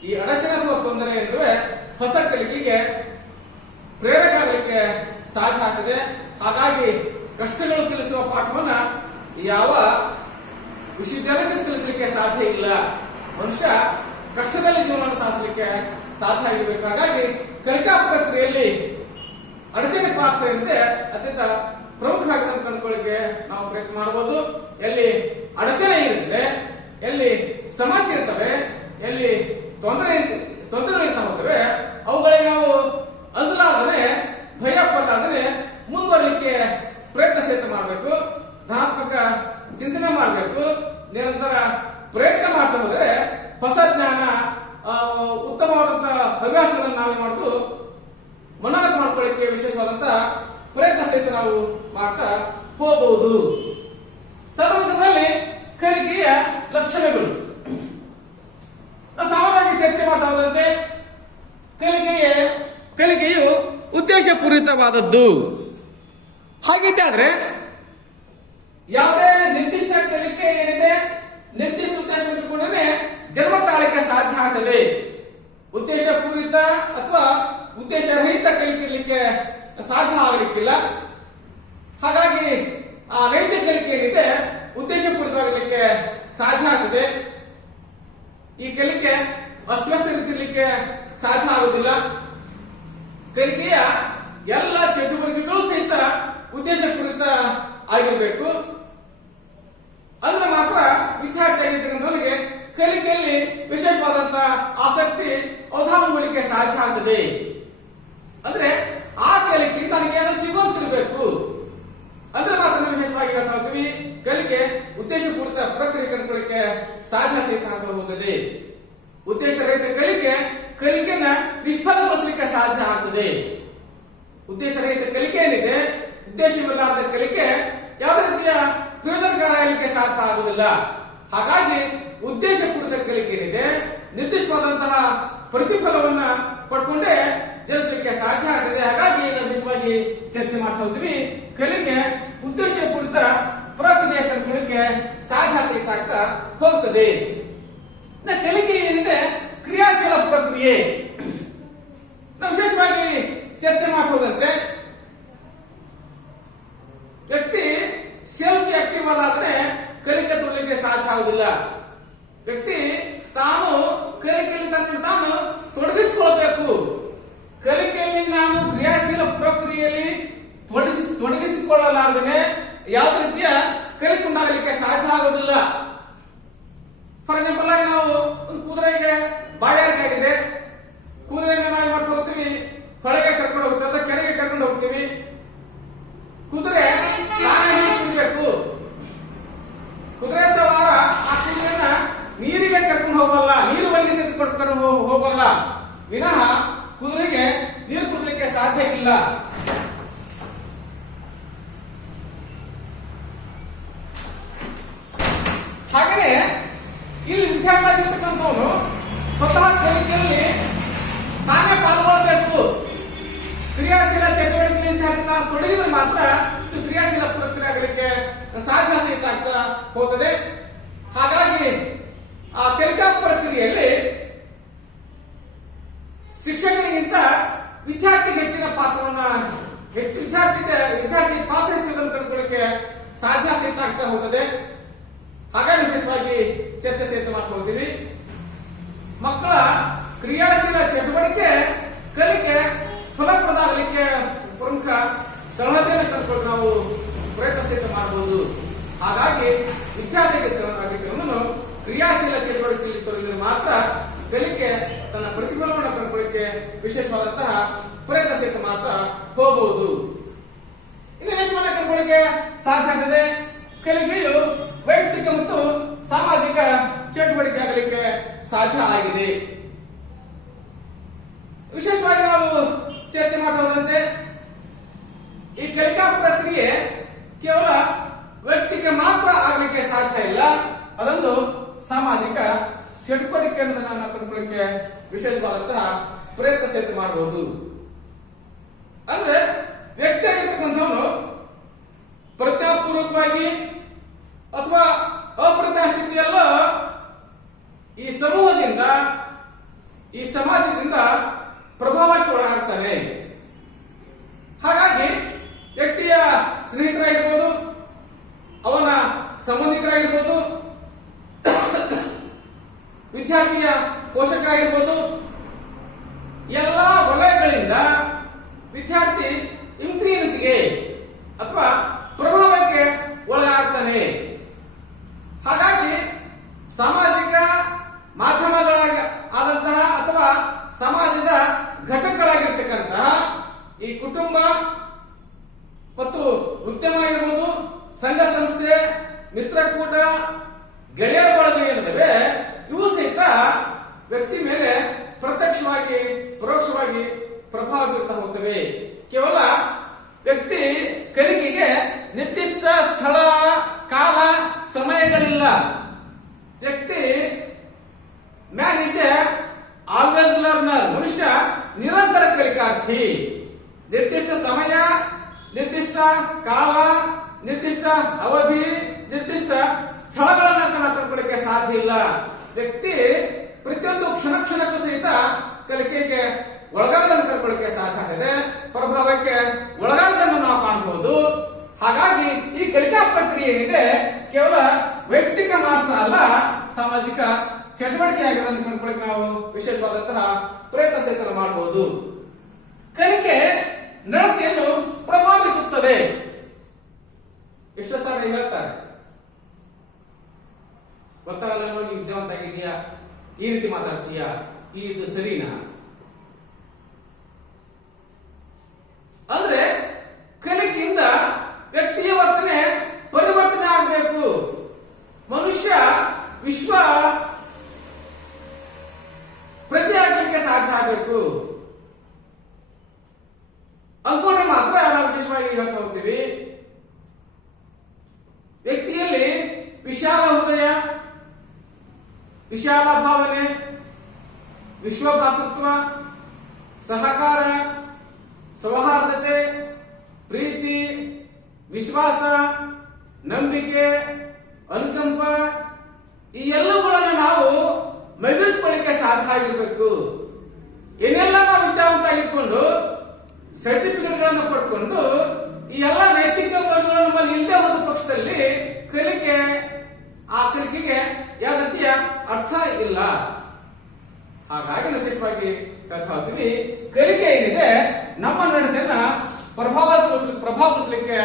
ಈ ಅಡಚಣೆ ಅಥವಾ ತೊಂದರೆ ಎನ್ನುವೆ ಹೊಸ ಕಲಿಕೆಗೆ ಪ್ರೇರಕ ಆಗಲಿಕ್ಕೆ ಸಾಧ್ಯ ಆಗ್ತದೆ. ಹಾಗಾಗಿ ಕಷ್ಟಗಳು ಕಲಿಸುವ ಪಾಠವನ್ನ ಯಾವ ವಿಶ್ವವಿದ್ಯಾಲಯ ಕಲಿಸಲಿಕ್ಕೆ ಸಾಧ್ಯ ಇಲ್ಲ. ಮನುಷ್ಯ ಕಷ್ಟದಲ್ಲಿ ಜೀವನ ಸಾಧಿಸಲಿಕ್ಕೆ ಸಾಧ್ಯ ಆಗಿರಬೇಕು. ಹಾಗಾಗಿ ಕಲಿಕಾ ಪ್ರಕ್ರಿಯೆಯಲ್ಲಿ ಅಡಚಣೆ ಪಾತ್ರ ಏನಿದೆ ಅತ್ಯಂತ ಪ್ರಮುಖವಾಗಿ ಕಂಡುಕೊಳ್ಳಿಕ್ಕೆ ನಾವು ಪ್ರಯತ್ನ ಮಾಡಬಹುದು. ಎಲ್ಲಿ ಅಡಚಣೆ ಇರುತ್ತದೆ, ಎಲ್ಲಿ ಸಮಸ್ಯೆ ಇರ್ತವೆ, ಎಲ್ಲಿ ತೊಂದರೆಗಳು ಇರ್ತಾ ಹೋಗ್ತವೆ, ಅವುಗಳಿಗೆ ನಾವು ಅಜಲಾರ್ದನೆ ಭಯ ಪಡಲಾರ್ದನೆ ಮುಂದುವರಲಿಕ್ಕೆ ಪ್ರಯತ್ನ ಸಹಿತ ಮಾಡಬೇಕು. ಧನಾತ್ಮಕ ಚಿಂತನೆ ಮಾಡಬೇಕು. ನಿರಂತರ ಪ್ರಯತ್ನ ಮಾಡ್ತಾ ಹೋದರೆ ಹೊಸ ಜ್ಞಾನ, ಉತ್ತಮವಾದಂತಹ ಹವ್ಯಾಸಗಳನ್ನು ನಾವೇ ಮಾಡಬೇಕು. ಮನೋಗತ ಮಾಡ್ಕೊಳ್ಳಿಕ್ಕೆ ವಿಶೇಷವಾದಂತಹ ಪ್ರಯತ್ನ ಸಹಿತ ನಾವು ಮಾಡ್ತಾ ಹೋಗಬಹುದು. ತದನಂತರದಲ್ಲಿ ಪ್ರಕೃತಿಗತವಾದದ್ದು. ಹಾಗಿದ್ದಾದ್ರೆ ಯಾವುದೇ ನಿರ್ದಿಷ್ಟ ಕಲಿಕೆ ಏನಿದೆ ನಿರ್ದಿಷ್ಟ ಉದ್ದೇಶ ಇಟ್ಟುಕೊಂಡೇ ಜನ್ಮ ತಾಳಕ್ಕೆ ಸಾಧ್ಯ ಆಗ್ತದೆ. ಉದ್ದೇಶ ಪೂರಿತ ಅಥವಾ ಉದ್ದೇಶ ರಹಿತ ಕಲಿಕೆ ಇರಲಿಕ್ಕೆ ಸಾಧ್ಯ ಆಗಲಿಕ್ಕಿಲ್ಲ. ಹಾಗಾಗಿ ಆ ನೈಜ ಕಲಿಕೆ ಏನಿದೆ ಉದ್ದೇಶ ಪೂರಿತವಾಗಲಿಕ್ಕೆ ಸಾಧ್ಯ ಆಗ್ತದೆ. ಈ ಕಲಿಕೆ ಅಸ್ವಸ್ಥ ರೀತಿಯಲ್ಲಿಕ್ಕೆ ಸಾಧ್ಯ ಆಗುವುದಿಲ್ಲ. ಕಲಿಕೆಯ ಎಲ್ಲ ಚಟುವಟಿಕೆಗಳು ಸಹಿತ ಉದ್ದೇಶ ಪೂರಿತ ಆಗಿರಬೇಕು. ಅಂದ್ರೆ ಮಾತ್ರ ವಿದ್ಯಾರ್ಥಿ ಆಗಿರ್ತಕ್ಕಂಥವರಿಗೆ ಕಲಿಕೆಯಲ್ಲಿ ವಿಶೇಷವಾದಂತಹ ಆಸಕ್ತಿ ಅವಧಾನ ಮಾಡಲಿಕ್ಕೆ ಸಾಧ್ಯ ಆಗ್ತದೆ. ಅಂದ್ರೆ ಆ ಕಲಿಕೆ ತನಗೇನೋ ಸಿಗುವಂತಿರಬೇಕು. ಅಂದ್ರೆ ಮಾತ್ರ ವಿಶೇಷವಾಗಿ ಹೇಳ್ತಾ ಹೋಗ್ತೀವಿ ಕಲಿಕೆ ಉದ್ದೇಶಪೂರಿತ ಪ್ರಕ್ರಿಯೆ ಕಂಡುಕೊಳ್ಳಿಕ್ಕೆ ಸಾಧ್ಯ ಸಹಿತ ಹೋಗುತ್ತದೆ. ಉದ್ದೇಶ ರಹಿತ ಕಲಿಕೆನ ನಿಷ್ಫಲಗೊಳಿಸಲಿಕ್ಕೆ ಸಾಧ್ಯ ಆಗ್ತದೆ. ಉದ್ದೇಶ ರಹಿತ ಕಲಿಕೆ ಏನಿದೆ ಉದ್ದೇಶವಿಲ್ಲದ ಕಲಿಕೆ ಯಾವುದೇ ರೀತಿಯ ಪ್ರಯೋಜನಕಾರ ಆಗಲಿಕ್ಕೆ ಸಾಧ್ಯ ಆಗುವುದಿಲ್ಲ. ಹಾಗಾಗಿ ಉದ್ದೇಶಪೂರಿತ ಕಲಿಕೆ ಏನಿದೆ ನಿರ್ದಿಷ್ಟವಾದಂತಹ ಪ್ರತಿಫಲವನ್ನ ಪಡ್ಕೊಂಡೇ ಜನಿಸಲಿಕ್ಕೆ ಸಾಧ್ಯ ಆಗ್ತದೆ. ಹಾಗಾಗಿ ನಾವು ವಿಶೇಷವಾಗಿ ಚರ್ಚೆ ಮಾಡ್ತಾ ಹೋಗ್ತೀವಿ ಕಲಿಕೆ ಉದ್ದೇಶಪೂರಿತ ಪ್ರಕ್ರಿಯೆ ಕಂಡುಕೊಳ್ಳಿಕ್ಕೆ ಸಾಧ್ಯ ಸಹಿತ ಆಗ್ತಾ ಹೋಗ್ತದೆ. ಕಲಿಕೆ ಏನಿದೆ ಕ್ರಿಯಾಶೀಲ ಪ್ರಕ್ರಿಯೆ. ನಾವು ವಿಶೇಷವಾಗಿ ಚರ್ಚೆ ಮಾಡಬಹುದಂತೆ ವ್ಯಕ್ತಿ ಸೆಲ್ಫ್ ಆಕ್ಟಿವ್ ಅಲ್ಲಾದ್ರೆ ಕಲಿಕೆ ತೊಡಲಿಕ್ಕೆ ಸಾಧ್ಯ ಆಗುವುದಿಲ್ಲ. ವ್ಯಕ್ತಿ ತಾನು ಕಲಿಕೆಯಲ್ಲಿ ತನ್ನ ತಾನು ತೊಡಗಿಸಿಕೊಳ್ಬೇಕು. ಕಲಿಕೆಯಲ್ಲಿ ನಾನು ಕ್ರಿಯಾಶೀಲ ಪ್ರಕ್ರಿಯೆಯಲ್ಲಿ ತೊಡಗಿಸಿಕೊಳ್ಳಲಾರದೇ ಯಾವುದೇ ರೀತಿಯ ಕಲಿಕೆ ಉಂಟಾಗಲಿಕ್ಕೆ ಸಾಧ್ಯ ಆಗುವುದಿಲ್ಲ. ಫಾರ್ ಎಕ್ಸಾಂಪಲ್ ಆಗಿ ನಾವು ಒಂದು ಕುದುರೆಗೆ ಬಾಯಾರಿಕೆ ಆಗಿದೆ, ಕುದುರೆನ ನಾವು ಮಾಡ್ತಾ ಹೋಗ್ತೀವಿ, ಹೊಳೆಗೆ ಕರ್ಕೊಂಡು ಹೋಗ್ತೀವಿ ಅಥವಾ ಕೆರೆಗೆ ಕರ್ಕೊಂಡು ಹೋಗ್ತೀವಿ. ಕುದುರೆ ಕುಡಿಬೇಕು. ಕುದುರೆ ಸವಾರ ಆ ಕುದುರೆನ ನೀರಿಗೆ ಕರ್ಕೊಂಡು ಹೋಗಲ್ಲ, ನೀರು ಒದಗಿಸಿ ಕರ್ಕೊಂಡು ಹೋಗಲ್ಲ ವಿನಃ ಕುದುರೆಗೆ ನೀರು ಕುಡಿಸಲಿಕ್ಕೆ ಸಾಧ್ಯ ಇಲ್ಲ. ಹಾಗೆಯೇ ಇಲ್ಲಿ ವಿದ್ಯಾರ್ಥಿ ಆಗಿರ್ತಕ್ಕಂಥವನು ಸ್ವತಃ ಕಲಿಕೆಯಲ್ಲಿ ತಾನೇ ಪಾಲ್ಗೊಳ್ಳಬೇಕು. ಕ್ರಿಯಾಶೀಲ ಚಟುವಟಿಕೆಯಲ್ಲಿ ತಾನು ತೊಡಗಿದ್ರೆ ಮಾತ್ರ ಕ್ರಿಯಾಶೀಲ ಪ್ರಕ್ರಿಯೆ ಆಗಲಿಕ್ಕೆ ಸಾಧ್ಯ ಸಹಿತ ಆಗ್ತಾ ಹೋಗ್ತದೆ. ಹಾಗಾಗಿ ಆ ಕಲಿಕಾ ಪ್ರಕ್ರಿಯೆಯಲ್ಲಿ ಶಿಕ್ಷಕನಿಗಿಂತ ವಿದ್ಯಾರ್ಥಿಗೆ ಹೆಚ್ಚಿನ ಪಾತ್ರವನ್ನ ವಿದ್ಯಾರ್ಥಿ ಪಾತ್ರ ಹೆಚ್ಚಿನದನ್ನು ಕಂಡುಕೊಳ್ಳಿಕ್ಕೆ ಸಾಧ್ಯ ಸಹಿತ ಆಗ್ತಾ ಹೋಗ್ತದೆ. ಹಾಗಾಗಿ ವಿಶೇಷವಾಗಿ ಚರ್ಚೆ ಸಹಿತ ಮಾಡ್ತಾ ಹೋಗ್ತೀವಿ. ಮಕ್ಕಳ ಕ್ರಿಯಾಶೀಲ ಚಟುವಟಿಕೆ ಕಲಿಕೆ ಫಲಪ್ರದ ಆಗಲಿಕ್ಕೆ ಪ್ರಮುಖ ಸಲಹೆಯನ್ನು ಕಂಡುಕೊಂಡು ನಾವು ಪ್ರಯತ್ನ ಸಹಿತ ಮಾಡಬಹುದು. ಹಾಗಾಗಿ ವಿದ್ಯಾರ್ಥಿಗಳನ್ನು ಕ್ರಿಯಾಶೀಲ ಚಟುವಟಿಕೆಯಲ್ಲಿ ತೊಡಗಿದರೆ ಮಾತ್ರ ಕಲಿಕೆ ತನ್ನ ಪ್ರತಿಫಲವನ್ನು ಕಂಡುಕೊಳ್ಳಿಕ್ಕೆ ವಿಶೇಷವಾದಂತಹ ಪ್ರಯತ್ನ ಸಹಿತ ಮಾಡ್ತಾ ಹೋಗಬಹುದು. ಇನ್ನು ವಿಶೇಷವಾಗಿ ಕಂಡುಕೊಳ್ಳಿಕ್ಕೆ ಸಾಧ್ಯ ಆಗ್ತದೆ. ಕಲಿಕೆಯು ವೈಯಕ್ತಿಕ ಮತ್ತು ಸಾಮಾಜಿಕ ಚಟುವಟಿಕೆ ಆಗಲಿಕ್ಕೆ ಸಾಧ್ಯ ಆಗಿದೆ. ವಿಶೇಷವಾಗಿ ನಾವು ಚರ್ಚೆ ಮಾಡಬಹುದಂತೆ ಈ ಕಲಿಕಾ ಪ್ರಕ್ರಿಯೆ ಕೇವಲ ವ್ಯಕ್ತಿಗೆ ಮಾತ್ರ ಆಗಲಿಕ್ಕೆ ಸಾಧ್ಯ ಇಲ್ಲ, ಅದೊಂದು ಸಾಮಾಜಿಕ ಚಟುವಟಿಕೆ ಅನ್ನೋದನ್ನ ಕಂಡುಕೊಳ್ಳಿಕ್ಕೆ ವಿಶೇಷವಾದಂತಹ ಪ್ರಯತ್ನ ಸಹಿತ ಮಾಡಬಹುದು. ಅಂದ್ರೆ ವ್ಯಕ್ತಿ ಆಗಿರ್ತಕ್ಕಂಥವನು ಪ್ರಜ್ಞಾಪೂರ್ವಕವಾಗಿ ಅಥವಾ ಅಪ್ರಜ್ಞಾ ಸ್ಥಿತಿಯಲ್ಲೋ ಈ ಸಮೂಹದಿಂದ ಈ ಸಮಾಜದಿಂದ ಪ್ರಭಾವಕ್ಕೆ ಒಳಗಾಗ್ತಾನೆ. ಹಾಗಾಗಿ ವ್ಯಕ್ತಿಯ ಸ್ನೇಹಿತರಾಗಿರ್ಬೋದು, ಅವನ ಸಂಬಂಧಿಕರಾಗಿರ್ಬೋದು, ವಿದ್ಯಾರ್ಥಿಯ ಪೋಷಕರಾಗಿರ್ಬೋದು, ಎಲ್ಲ ವಲಯಗಳಿಂದ ವಿದ್ಯಾರ್ಥಿ ಇನ್ಫ್ಲೂಯೆನ್ಸ್ಗೆ ಅಥವಾ ಪ್ರಭಾವಕ್ಕೆ ಒಳಗಾಗ್ತಾನೆ. ಹಾಗಾಗಿ ಸಾಮಾಜಿಕ ಮಾಧ್ಯಮಗಳಾದಂತಹ ಅಥವಾ ಸಮಾಜದ ಘಟಕಗಳಾಗಿರ್ತಕ್ಕಂತಹ ಈ ಕುಟುಂಬ ಮತ್ತು ಉದ್ಯಮ ಆಗಿರ್ಬೋದು, ಸಂಘ ಸಂಸ್ಥೆ, ಮಿತ್ರಕೂಟ, ಗೆಳೆಯರ ಬಳಗ ಏನಿವೆ ಇವು ಸಹಿತ ವ್ಯಕ್ತಿ ಮೇಲೆ ಪ್ರತ್ಯಕ್ಷವಾಗಿ ಪರೋಕ್ಷವಾಗಿ ಪ್ರಭಾವ ಬೀರ್ತಾ ಹೋಗ್ತವೆ. ಕೇವಲ ವ್ಯಕ್ತಿ ಕಲಿಕೆಗೆ ನಿರ್ದಿಷ್ಟ ಸ್ಥಳ, ಕಾಲ, ಸಮಯಗಳಿಲ್ಲ. ವ್ಯಕ್ತಿ man is A always learner. ಮನುಷ್ಯ ನಿರಂತರ ಕಲಿಕಾರ್ಥಿ. ನಿರ್ದಿಷ್ಟ ಸಮಯ, ನಿರ್ದಿಷ್ಟ ಕಾಲ, ನಿರ್ದಿಷ್ಟ ಅವಧಿ, ನಿರ್ದಿಷ್ಟ ಸ್ಥಳಗಳನ್ನ ಕಂಡುಕೊಳ್ಳಕ್ಕೆ ಸಾಧ್ಯ ಇಲ್ಲ. ವ್ಯಕ್ತಿ ಪ್ರತಿಯೊಂದು ಕ್ಷಣಕ್ಕೂ ಸಹಿತ ಕಲಿಕೆಗೆ ಒಳಗಾಗದನ್ನು ಕಂಡುಕೊಳ್ಳಕ್ಕೆ ಸಾಧ್ಯ ಇದೆ, ಪ್ರಭಾವಕ್ಕೆ ಒಳಗಾಗದನ್ನು ನಾವು ಕಾಣಬಹುದು. ಹಾಗಾಗಿ ಈ ಕಲಿಕಾ ಪ್ರಕ್ರಿಯೆ ಏನಿದೆ ಕೇವಲ ವೈಯಕ್ತಿಕ ಮಾತ್ರ ಅಲ್ಲ, ಸಾಮಾಜಿಕ ಚಟುವಟಿಕೆಯಾಗಿರೋದನ್ನು ಕಂಡುಕೊಳ್ಳಕ್ಕೆ ನಾವು ವಿಶೇಷವಾದಂತಹ ಪ್ರಯತ್ನ ಸಹಿತ ಮಾಡಬಹುದು. ಕಲಿಕೆ ನಡತೆಯನ್ನು ಪ್ರಭಾವಿಸುತ್ತದೆ. ಎಷ್ಟೋ ಸಾರಿ ಹೇಳ್ತಾರೆ, ಗೊತ್ತಾಗಲ್ಲ ನೀವು ವಿದ್ಯಾವಂತ ಆಗಿದೆಯಾ, ಈ ರೀತಿ ಮಾತಾಡ್ತೀಯಾ, ಇದು ಸರಿನಾ? ಅಂದ್ರೆ ಕಲಿಕೆಯಿಂದ ವ್ಯಕ್ತಿಯ ವರ್ತನೆ ಪರಿವರ್ತನೆ ಆಗಬೇಕು. ಮನುಷ್ಯ ವಿಶ್ವ ಪ್ರಜೆ ಆಗಲಿಕ್ಕೆ ಸಾಧ್ಯ ಆಗಬೇಕು. ಅಂದ್ಕೊಂಡ್ರೆ ಮಾತ್ರ ನಾವು ವಿಶೇಷವಾಗಿ ಹೇಳ್ತಾ ಹೋಗ್ತೀವಿ. ವ್ಯಕ್ತಿಯಲ್ಲಿ ವಿಶಾಲ ಹೃದಯ, ವಿಶಾಲ ಭಾವನೆ, ವಿಶ್ವ ಭ್ರಾತೃತ್ವ, ಸಹಕಾರ, ಸೌಹಾರ್ದತೆ, ಪ್ರೀತಿ, ವಿಶ್ವಾಸ, ನಂಬಿಕೆ, ಅನುಕಂಪ ಈ ಎಲ್ಲವುಗಳನ್ನು ನಾವು ಮೆದುಳಿಸಿಕೊಳ್ಳಿಕ್ಕೆ ಸಾಧ್ಯ ಆಗಿರಬೇಕು. ಏನೆಲ್ಲ ನಾವು ವಿದ್ಯಾವಂತ ಆಗಿರ್ಕೊಂಡು ಸರ್ಟಿಫಿಕೇಟ್ಗಳನ್ನು ಪಡ್ಕೊಂಡು ಈ ಎಲ್ಲ ನೈತಿಕ ಮೌಲ್ಯಗಳು ನಮ್ಮಲ್ಲಿ ಇಲ್ಲದೆ ಹೋದ ಪಕ್ಷದಲ್ಲಿ ಆ ಕಲಿಕೆಗೆ ಯಾವ ರೀತಿಯ ಅರ್ಥ ಇಲ್ಲ. ಹಾಗಾಗಿ ವಿಶೇಷವಾಗಿ ಹೇಳ್ತಾ ಹೋಗ್ತೀವಿ, ಕಲಿಕೆ ಏನಿದೆ ನಮ್ಮ ನಡತೆಯನ್ನ ಪ್ರಭಾವಿಸಲಿಕ್ಕೆ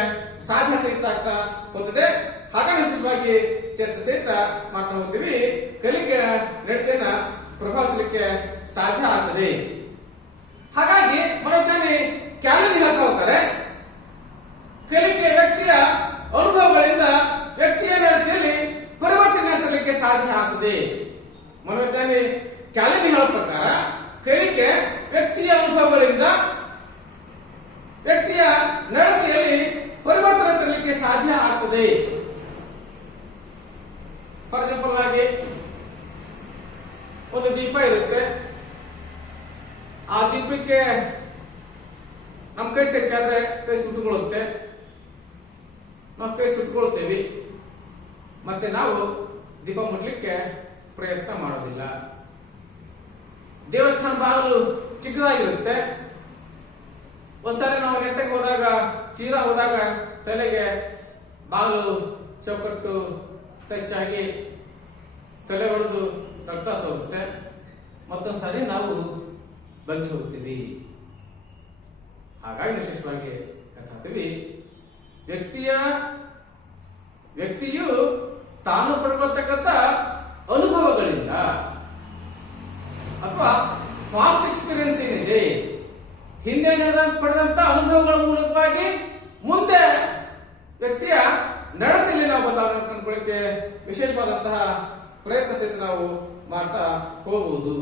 ಸಾಧ್ಯ ಸಹಿತ ಆಗ್ತಾ ಹೋಗ್ತದೆ. ಹಾಗಾಗಿ ವಿಶೇಷವಾಗಿ ಚರ್ಚೆ ಸಹಿತ ಮಾಡ್ತಾ ಹೋಗ್ತೀವಿ. ಕಲಿಕೆ ನಡತೆಯನ್ನ ಪ್ರಭಾವಿಸಲಿಕ್ಕೆ ಸಾಧ್ಯ ಆಗ್ತದೆ. ಹಾಗಾಗಿ ಮನೋಜ್ಞಾನಿ ಕ್ಯಾಲಿನ್ ಹೇಳ್ತಾ ಹೋಗ್ತಾರೆ, ಕಲಿಕೆ ವ್ಯಕ್ತಿಯ ಅನುಭವಗಳಿಂದ ವ್ಯಕ್ತಿಯ ನಡತೆಯಲ್ಲಿ ಪರಿವರ್ತನೆ ತರಲಿಕ್ಕೆ ಸಾಧ್ಯ ಆಗ್ತದೆ. ಮನೋಜ್ಞಾನಿ ಕ್ಯಾಲಿನ್ ಹೇಳೋ ಪ್ರಕಾರ ಕಲಿಕೆ ವ್ಯಕ್ತಿಯ ಅನುಭವಗಳಿಂದ ವ್ಯಕ್ತಿಯ ನಡತೆಯಲ್ಲಿ ಪರಿವರ್ತನೆ ತರಲಿಕ್ಕೆ ಸಾಧ್ಯ ಆಗ್ತದೆ. ಫಾರ್ ಎಕ್ಸಾಂಪಲ್ ಆಗಿ ಒಂದು ದೀಪ ಇರುತ್ತೆ, ಆ ದೀಪಕ್ಕೆ ನಮ್ಮ ಕೈ ಟಚ್ ಆದ್ರೆ ಕೈ ಸುಟ್ಟುಕೊಳ್ಳುತ್ತೆ, ನಾವು ಕೈ ಸುಟ್ಟುಕೊಳ್ತೇವೆ, ಮತ್ತೆ ನಾವು ದೀಪ ಮುಟ್ಲಿಕ್ಕೆ ಪ್ರಯತ್ನ ಮಾಡೋದಿಲ್ಲ. ದೇವಸ್ಥಾನ ಬಾಗಿಲು ಚಿಕ್ಕದಾಗಿರುತ್ತೆ, ಒಂದ್ಸಾರಿ ನಾವು ನೆಟ್ಟಗೆ ಹೋದಾಗ, ಸೀರಾ ಹೋದಾಗ ತಲೆಗೆ ಬಾಗಿಲು ಚೌಕಟ್ಟು ಟಚ್ ಆಗಿ ತಲೆ ಹೊಡೆದು ರಕ್ತ ಸೋರುತ್ತೆ. ಮತ್ತೊಂದು ಸಾರಿ ನಾವು ಬಗ್ಗಿ ಹೋಗ್ತೀವಿ. ಹಾಗಾಗಿ ವಿಶೇಷವಾಗಿ ಹೇಳ್ತೀವಿ, ವ್ಯಕ್ತಿಯು ತಾನು ಪಡ್ಕೊಳ್ತಕ್ಕಂಥ ಅನುಭವಗಳಿಂದ ಅಥವಾ ಫಾಸ್ಟ್ ಎಕ್ಸ್ಪೀರಿಯನ್ಸ್ ಏನಿದೆ, ಹಿಂದೆ ಪಡೆದಂತ ಅನುಭವಗಳ ಮೂಲಕವಾಗಿ ಮುಂದೆ ವ್ಯಕ್ತಿಯ ನಡತೆಯಲ್ಲಿ ನಾವು ಬದಲಾವಣೆ ಕಂಡುಕೊಳ್ಳಿಕ್ಕೆ ವಿಶೇಷವಾದಂತಹ ಪ್ರಯತ್ನ ಸಹಿತ ನಾವು ಮಾಡ್ತಾ ಹೋಗಬಹುದು.